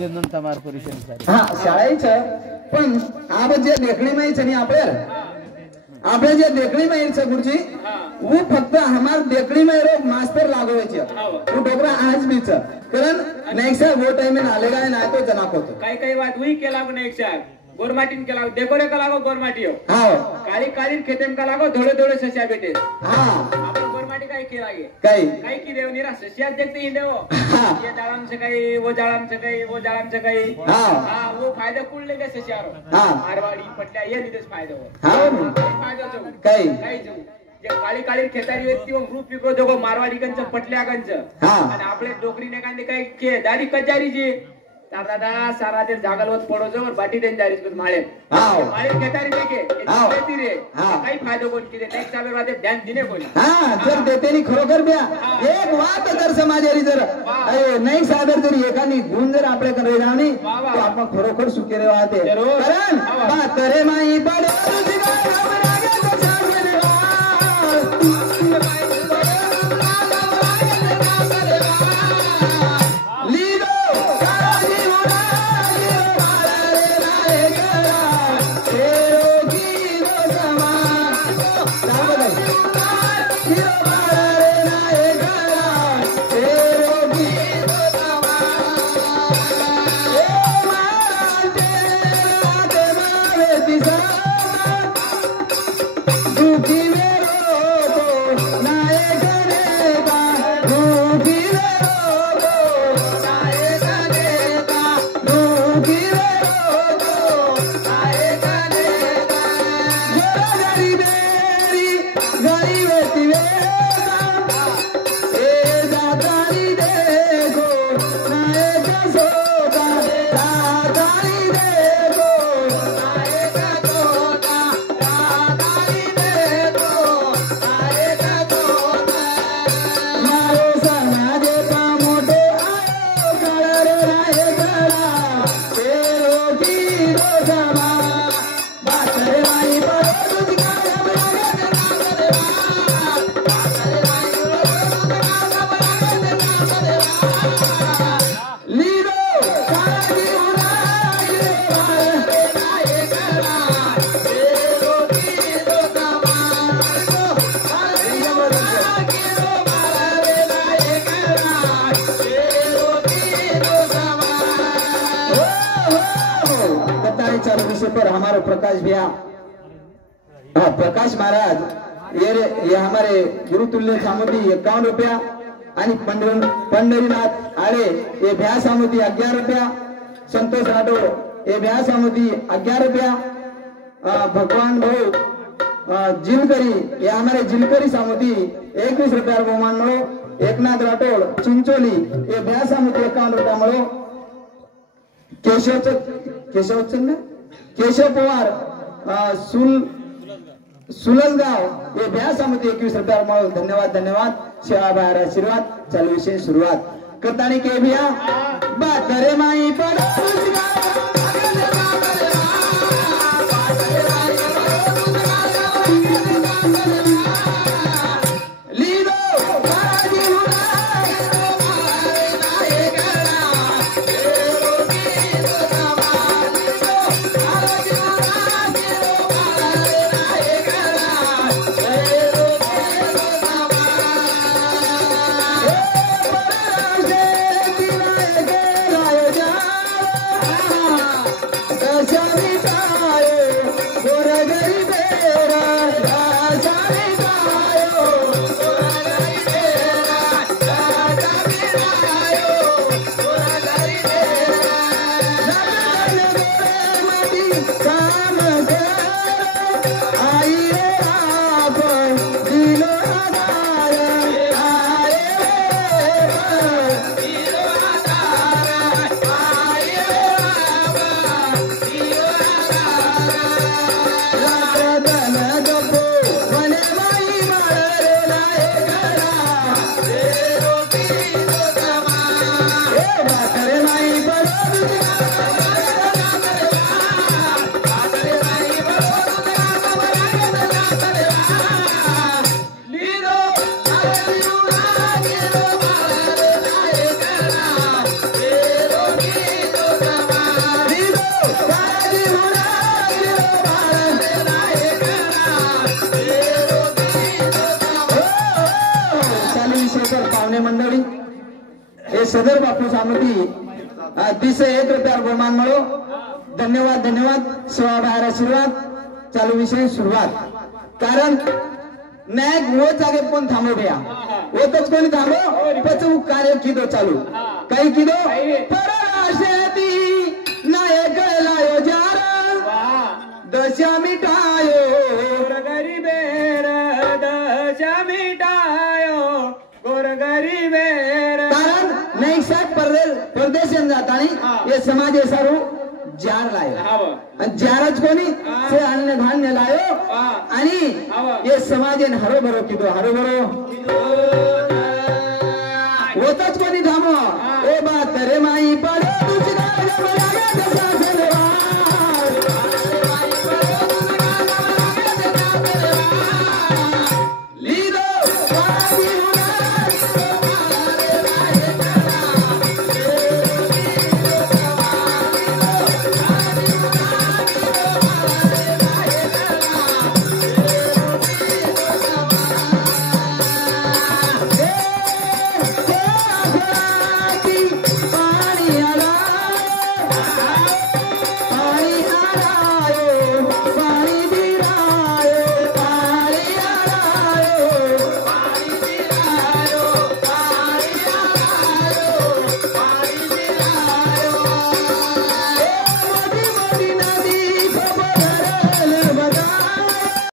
તમાર પરિશન સારી હા શાળાઈ છે પણ આ જે દેખણીમાં છે ને આપણે જે દેખણીમાં છે ગુરુજી वो फक्त हमार देखणीમાં रो मास्टर लागोवे છે वो डोकरा आज भी છે कारण नेक्स्ट वो टाइम में आलेगा ना तो जना को तो काही વાત हुई केला को नेक्स्ट गोरमाटीन केला डेकोरे का लागो गोरमाटीयो हां काळी काळी खेतेम का लागो धोळे धोळे सस्या बेटे हां आपण गोरमाटी काय केलागे काही की देव निरा सस्या देखते हिंदेवो ये जाळाम से काही वो जाळाम से काही वो जाळाम से काही हां वो फायदा कुळले के सस्यारो हां मारवाडी पटल्या ये निदेश फायदा हो हां फायदा जो काही जो जे काळी काळी खेतारी व्यक्ती ग्रुप पिको जोगो मारवाडी कंच पटल्या कंच हां आणि आपले डोकरीने कांदे काही के दाढी कजारी जी दादा सारा दिन जागलवत पडो जो और बाटी देन जारीस कुछ माळे हां माळे खेतारी देखे देती रे काही फायदा कोण की नेक्स्ट टाइम वादे ध्यान दिने कोणी हां जर देते नी खरोखर ब्या एक बात जर समाजारी जर अरे नाही सादर जर एकानी गुण जर आपले करे जाणी तो आपण खरोखर सुखी रे वाते कारण बात रे माई पडो प्रकाश भैया हाँ प्रकाश महाराज ये हमारे गुरुतुल्य सामुदी 51 रुपया आणि पंढरीनाथ आळे ये भ्या सामुदी 11 रुपया संतोष राठोड ये भ्या सामुदी 11 रुपया भगवान भाऊ जिलकरी ये हमारे जिलकरी सामुदी 21 रुपया बहुमान मळो एकनाथ राठोड चिंचोली ये भ्या सामुदी 51 रुपया मळो केशव पवार सुलसगाव ये भ्या सामुदी 21 रुपया मळो धन्यवाद सेवा बाहेर आशीर्वाद चालू विषय सुरुवात करतानी के भैया बात रे माई पडो सामती 31 रुपया बहुमान मिळो धन्यवाद धन्यवाद सेवा बाहेर आशीर्वाद चालू विषय सुरुवात कारण नायक वो जागे पण थांबो भैया वो तोच कोणी थांबो पचू कार्य किदो चालू काही किदो परराशेती नायक लायो जार दशा मिटायो गरीबेर दशा मिटायो गोर गरीबेर कारण नाईक साहेब परदेश जातानी हे समाज सारू जार लायो आणि जारच कोणी ते अन्न धान्य लायो आणि हे समाजेन हरोभरो किदो हरोभरो होतच कोणी थांबो ए बात रे माई पडो